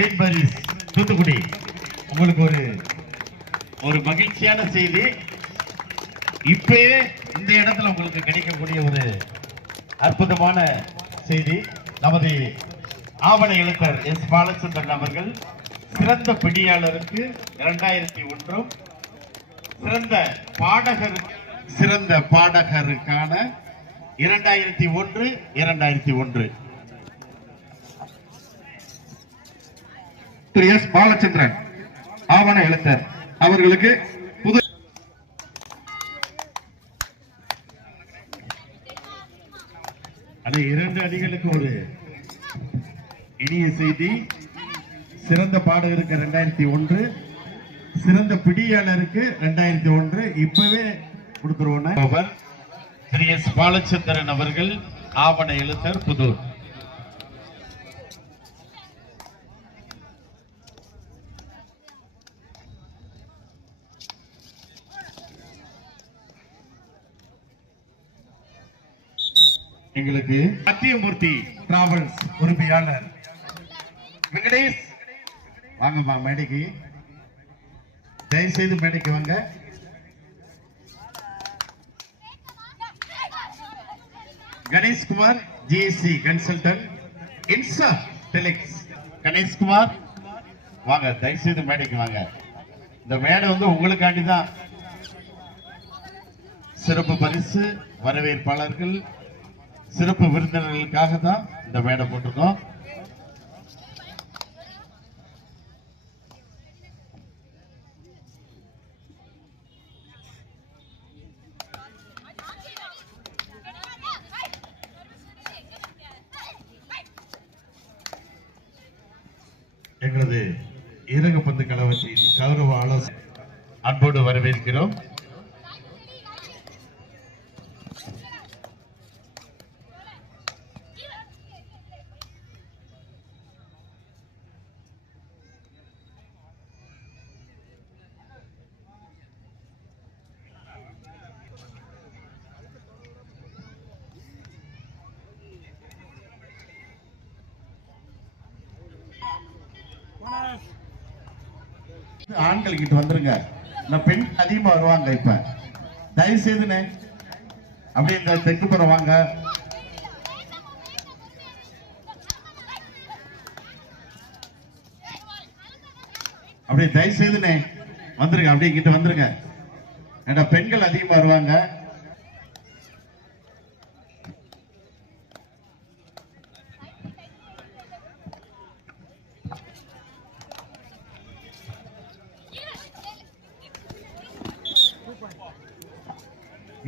Saint Mary's Thoothukudi. உங்களுக்கு ஒரு ஒரு மகிழ்ச்சியான செய்தி. இப்பயே இந்த இடத்துல உங்களுக்கு கிடைக்கக்கூடிய ஒரு அற்புதமான செய்தி. நமது ஆவண எழுத்தர் எஸ் பாலச்சந்திரன் அவர்கள் சிறந்த பிடியாளருக்கு இரண்டாயிரத்தி ஒன்றும் சிறந்த பாடகர் சிறந்த பாடகருக்கான இரண்டாயிரத்தி ஒன்று இரண்டாயிரத்தி ஒன்று. திரு எஸ் பாலச்சந்திரன் ஆவண எழுத்தர். அவர்களுக்கு புது அந்த இரண்டு அணிகளுக்கு ஒரு இனிய செய்தி. சிறந்த பாடகருக்கு இரண்டாயிரத்தி ஒன்று சிறந்த பிடியாளருக்கு இரண்டாயிரத்தி ஒன்று. இப்பவே கொடுத்துருவோம். அவர் திரு எஸ் பாலச்சந்திரன் அவர்கள் ஆவண எழுத்தர் புதூர். எங்களுக்கு சத்தியமூர்த்தி டிராவல்ஸ் உரிமையாளர். வெங்கடேஷ். வாங்கம்மா மேடைக்கு. தயவுசெய்து மேடைக்கு வாங்க. Ganeshkumar GSC consultant insta telex Ganeshkumar. வாங்க தயவுசெய்து மேடைக்கு வாங்க. இந்த மேடை வந்து உங்களுக்காண்டி தான். சிறப்பு பரிசு வரவேற்பாளர்கள் சிறப்பு விருந்தினர்களுக்காக தான் இந்த மேடை போட்டிருக்கோம். எங்களது இறகுப்பந்து கழகத்தின் கௌரவ ஆலோசனை அன்போடு வரவேற்கிறோம். ஆண்கள் கிட்ட வந்துருங்க. நான் பெண் அதிகமா வருவாங்க இப்ப. தயவு செய்துனே அப்படியே இந்த தெற்கு புறம் வாங்க. அப்படியே தயவு செய்துனே வந்துருங்க அப்படியே கிட்ட வந்துருங்க. ஏன்னா பெண்கள் அதிகமா வருவாங்க.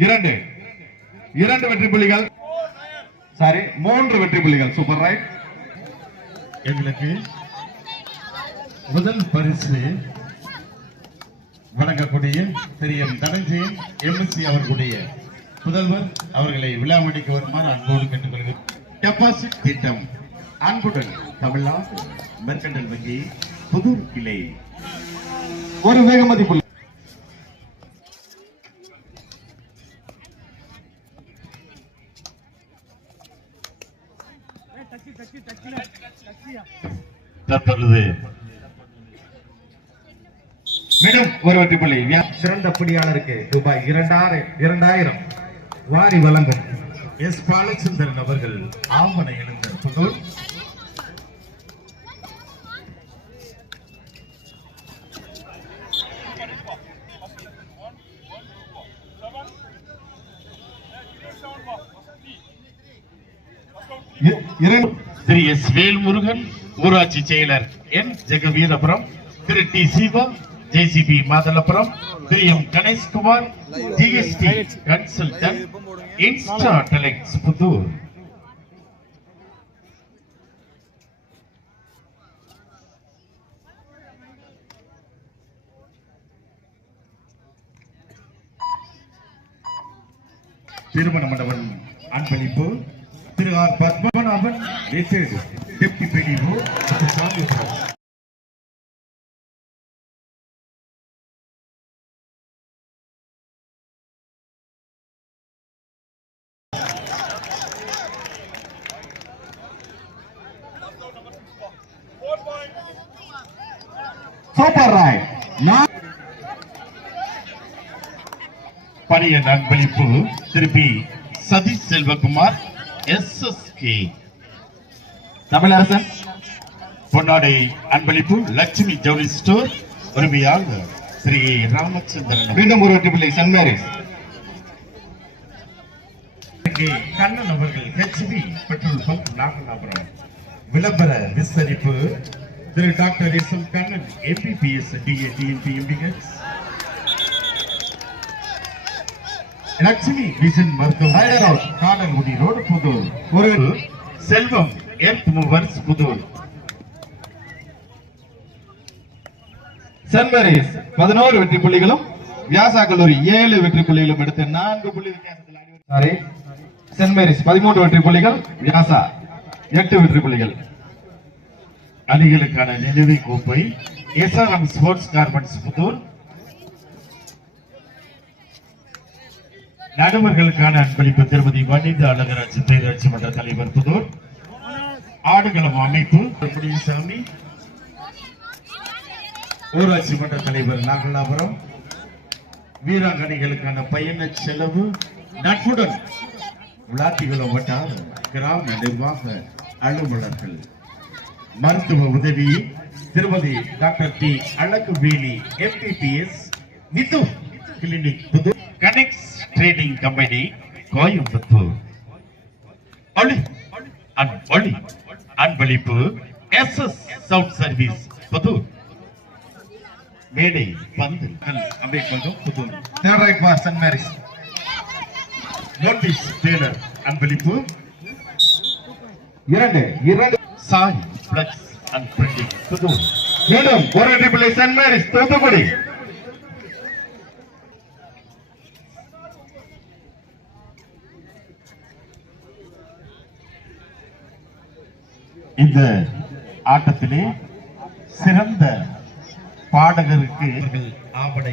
இரண்டு. இரண்டு வெற்றி புள்ளிகள். சாரி மூன்று வெற்றி புள்ளிகள். சூப்பர் ரைட் எங்களுக்கு முதல் பரிசு வழங்கக்கூடிய திரு எம் தனஞ்சயன் எம்எஸ்சி அவர்களுடைய புதல்வர் அவர்களை விழாமணிக்கு வருமாறு அன்போடு கேட்டுக்கொள்கிறேன். டெபாசிட் திட்டம். அன்புடன் தமிழ்நாடு மெர்கண்டல் வங்கி புதூர் கிளை. ஒரு வேகமதிப்பு புள்ளி தற்பொழுது மீண்டும் ஒரு வெற்றி புள்ளி சிறந்த பிடியாளருக்கு ரூபாய் இரண்டாயிரம் இரண்டாயிரம் வாரி வழங்கும் எஸ் பாலச்சந்திரன் அவர்கள் புதூர் இ- இரண்டு திரு எஸ் வேல்முருகன் ஊராட்சி செயலர் என். ஜெகவீரபுரம் திரு டி சிவா ஜேசிபி மாதளபுரம் திரு M Ganeshkumar GST consultant insta telex Pudur திருமண மண்டபம் அன்பளிப்பு. திரு R Padmanabhan retired deputy BDO Samipuram super right பணிய நண்பளிப்பு திருப்பி Sathish Selvakumar S S K Tamilarasan பொன்னாடை அன்பளிப்பு லட்சுமி ஜவுளி ஸ்டோர் உரிமையாளர் ஸ்ரீ ராமச்சந்திரன். மீண்டும் ஒரு வெற்றி புள்ளி சென்ட் மேரிஸ் கண்ணன் அவர்கள் ஹெச்பி பெட்ரோல் பம்ப் நாகலாபுரம் விளம்பர விஸ்தரிப்பு திரு doctor S M Kannan MBBS DA DMB MBS Lakshmi vision மருத்துவம் காலங்குடி ரோடு புதூர். ஒரு Selvam earth movers Pudur. Saint பதினோரு வெற்றி புள்ளிகளும் வியாசா கல்லூரி ஏழு வெற்றி புள்ளிகளும் எடுத்து நான்கு புள்ளி வித்தியாசத்தில் ஆடி வருகிறது. சென்ட் மேரிஸ் பதிமூன்று வெற்றி புள்ளிகள் வியாசா எட்டு வெற்றி புள்ளிகள். அணிகளுக்கான நினைவு கோப்பை எஸ்ஆர்எம் ஸ்போர்ட்ஸ் கார்மெண்ட்ஸ் புதூர் நடுவர்களுக்கான அன்பளிப்பு திருமதி வனிதா அழகராஜ் பேராட்சி மன்ற தலைவர் புதூர் ஆடுகளம் அமைப்பு முனிசாமி ஊராட்சி மன்ற தலைவர் நாகலாபுரம். வீராங்கனைகளுக்கான பயண செலவு நட்புடன். விளாத்திகளும் வட்டார் கிராம நிர்வாக அலுவலர்கள். மருத்துவ உதவி திருமதி டாக்டர் டி அழகுவேலி எம்பிபிஎஸ் வித்து கிளினிக் புது கனெக்ட்ஸ் ட்ரேடிங் கம்பெனி கோயம்புத்தூர். ஒளி ஒளி அன்பளிப்பு S S sound service Pudur மேடை பந்து அமைப்பகம் Pudur third right for saint Mary's notice tailor அன்பளிப்பு. இரண்டு இரண்டு Sai flex and printing Pudur மீண்டும் ஒரு வெற்றி சென்ட் மேரிஸ் தூத்துக்குடி இந்த ஆட்டத்திலே சிறந்த பாடகருக்கு இவர்கள் ஆவண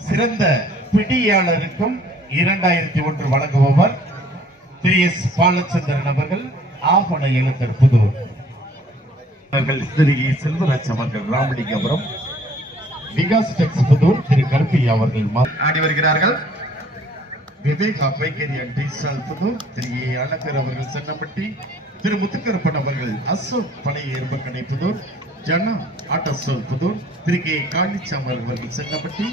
சிறந்த பிடியாளருக்கும் இரண்டாயிரத்தி ஒன்று வழங்குபவர் திரு எஸ் பாலச்சந்திரன் அவர்கள் ஆவண எழுத்தற்புதோர் திரு இ. செல்வராஜ் அவர்கள் ராமலிங்கபுரம் விகாஸ் டெக்ஸ் புதூர் திரு கருப்பையா அவர்கள் ஆடி வருகிறார்கள் விவேகா அண்ட் டீசால் புதூர் திரு ஏ அழகர் அவர்கள் சென்னப்பட்டி திரு முத்துக்கருப்பன் அவர்கள் அசோக் பழைய எருமக்கடை புதூர் ஜனா ஆட்டோசோல் புதூர் திரு கே காளிச்சாமர் அவர்கள் சென்னப்பட்டி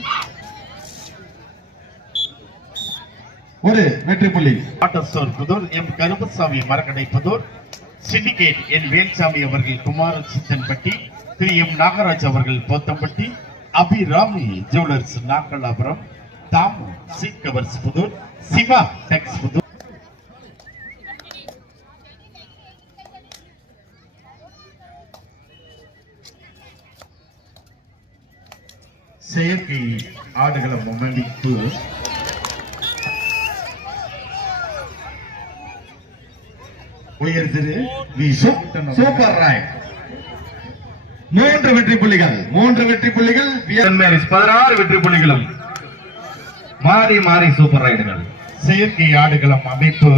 ஒரு வெற்றி புள்ளி ஆட்டோசோல் புதூர் எம் கருப்பசாமி மரக்கடை புதூர் சிண்டிகேட் என் வேல்சாமி அவர்கள் குமார சித்தன்பட்டி திரு எம் நாகராஜ் அவர்கள் Pothampatti Abirami jewellers Nagalapuram Dhamu seat covers Pudur Siva tex Pudur. செயற்கை ஆடுகள அமைப்பு உயர் திரு சூப்பர் ராய் மூன்று வெற்றி புள்ளிகள். மூன்று வெற்றி புள்ளிகள். பதினாறு வெற்றி புள்ளிகளும். மாறி மாறி சூப்பர் ரைடுகள் செயற்கை ஆடுகளம் அமைப்பு.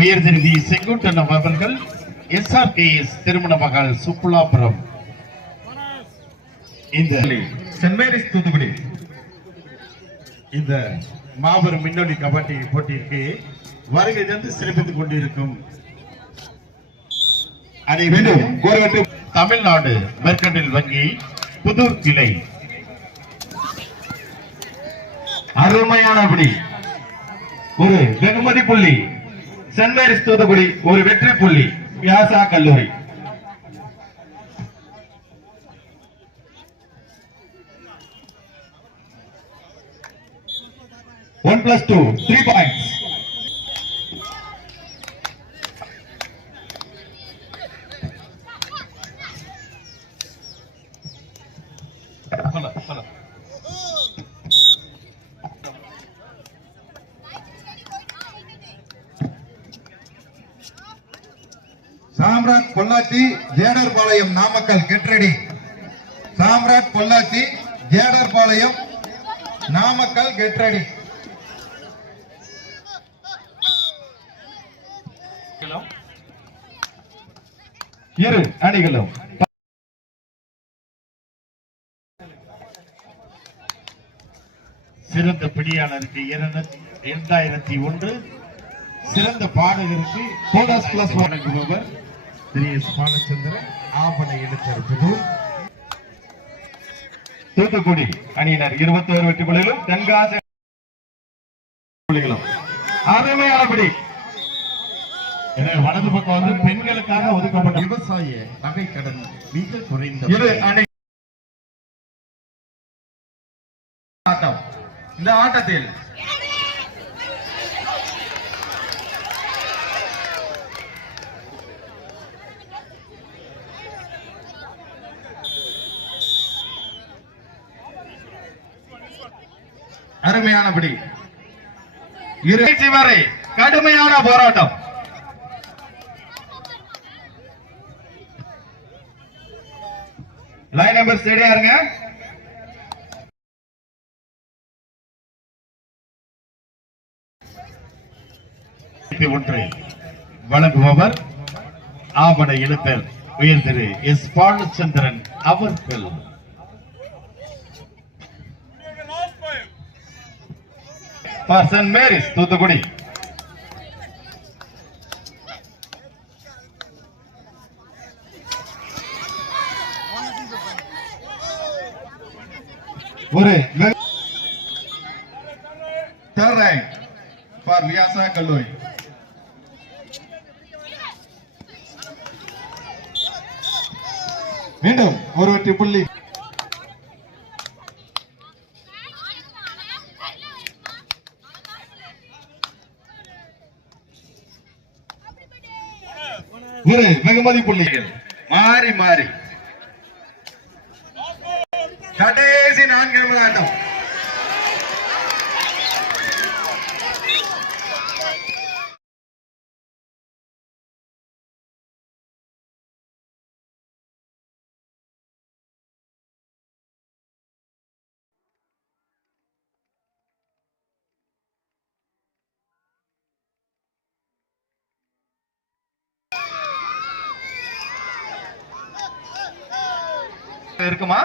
உயர் திரு வி செங்குட்டனம் அவர்கள் எஸ்ஆர்கேஎஸ் திருமண மகள் சுப்புலாபுரம். இந்த சென்ட் மேரிஸ் தூத்துக்குடி இந்த மாபெரும் மின்னொலி கபடி போட்டிக்கு வருகை தந்து சிறப்பித்துக் கொண்டிருக்கும் மீண்டும் அனைவரும் ஒரு தமிழ்நாடு மெர்கண்டில் வங்கி புதூர் கிளை. அருமையான புள்ளி ஒரு வெகுமதி புள்ளி சென்மேரிஸ் தூத்துக்குடி ஒரு வெற்றி புள்ளி வியாசா கல்லூரி. One plus two three points Pollachi Jedarpalayam Namakkal get ready Samrat Pollachi Jedarpalayam Namakkal get ready இரு அணிகளும். சிறந்த பிடியாளருக்கு இரண்டாயிரத்தி ஒன்று. சிறந்த பாடகருக்கு போனஸ் பிளஸ் வழங்குபவர் திரு எஸ் பாலச்சந்திரன் ஆவண எழுத்தர் புதூர் தூத்துக்குடி அணியினர் இருபத்தோரு வெற்றி புள்ளிகளும் தென்காசி புள்ளிகளும். அருமையானபடி வலது பக்கம் வந்து பெண்களுக்காக ஒதுக்கப்பட்ட விவசாய நகை கடன் மிக குறைந்த இரு அணி ஆட்டம். இந்த ஆட்டத்தில் அருமையானபடி. இறைச்சி வரை கடுமையான போராட்டம். லைன் நம்பர் ஸ்டேடியா இருங்க. ஒன்றை வழங்குபவர் ஆவண இழுத்தல் உயர் திரு எஸ். பாலச்சந்திரன் அவர்கள். For saint Mary's Thoothukudi. ஒரு தேர்ட் ரேங்க் ஃபார் வியாசா கல்லூரி மீண்டும் ஒரு வெற்றி புள்ளி. ஒரு வெகுமதி புள்ளிகள் மாறி மாறி. கடைசி நான்கு நிமிட ஆட்டம் இருக்குமா?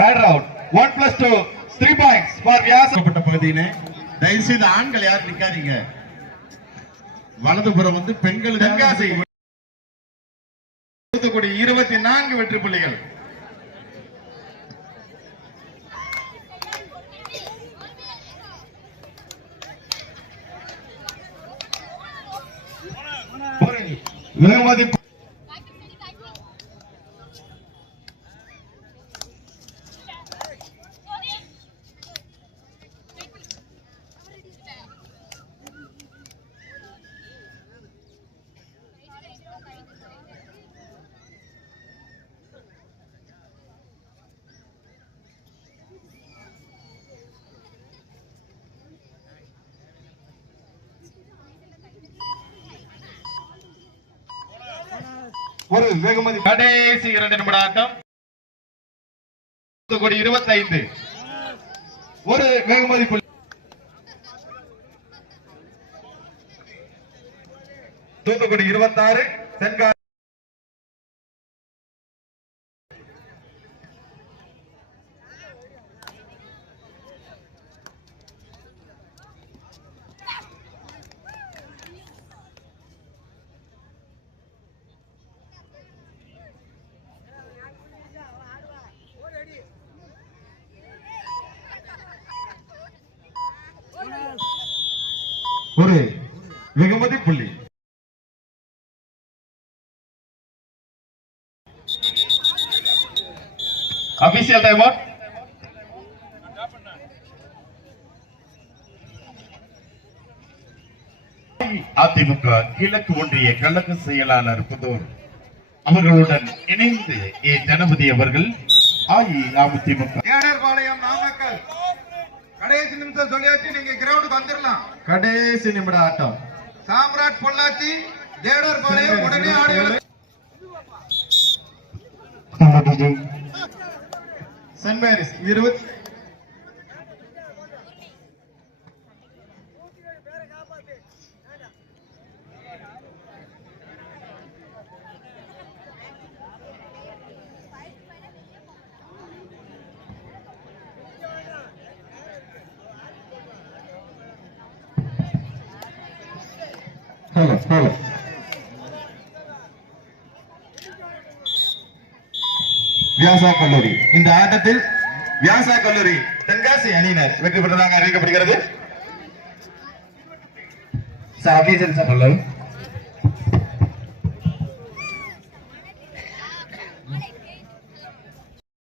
Right out one plus two three points for Vyasa பட்ட பகுதியினே தயவு செய்து ஆண்கள் யாரும் நிக்காதீங்க. வலதுபுறம் வந்து பெண்களுக்கு தென்காசி. இருபத்தி நான்கு வெற்றி புள்ளிகள் ஒரு வெகுமதி ஒரு வெகுமதி கடைசி இரண்டு நிமிட ஆட்டம் கோடி இருபத்தி ஐந்து ஒரு வெகுமதி புள்ளி. தூத்துக்குடி இருபத்தாறு தென்காசி ஒரு வெகுமதி புள்ளி. அபிஷியல் டைம் அவுட் அதிமுக கிழக்கு ஒன்றிய கழக செயலாளர் புதூர் அவர்களுடன் இணைந்து ஏ. ஜனபதி அவர்கள் அஇஅதிமுக கடைசி நிமிஷம் சொல்லியாச்சு நீங்க கிரவுண்டுக்கு வந்துடலாம் கடைசி நிமிட ஆட்டம். சாம்ராட் பொள்ளாச்சி தேடர்பாளையம் உடனே ஆடுகள் சென்ட் மேரிஸ் இருபத்தி ஹலோ ஹலோ வியாசா கல்லூரி இந்த ஆட்டத்தில் வியாசா கல்லூரி தென்காசி அணியினர் வெற்றி பெற்றதாக அறிவிக்கப்படுகிறது. Sir அபிஷன் sir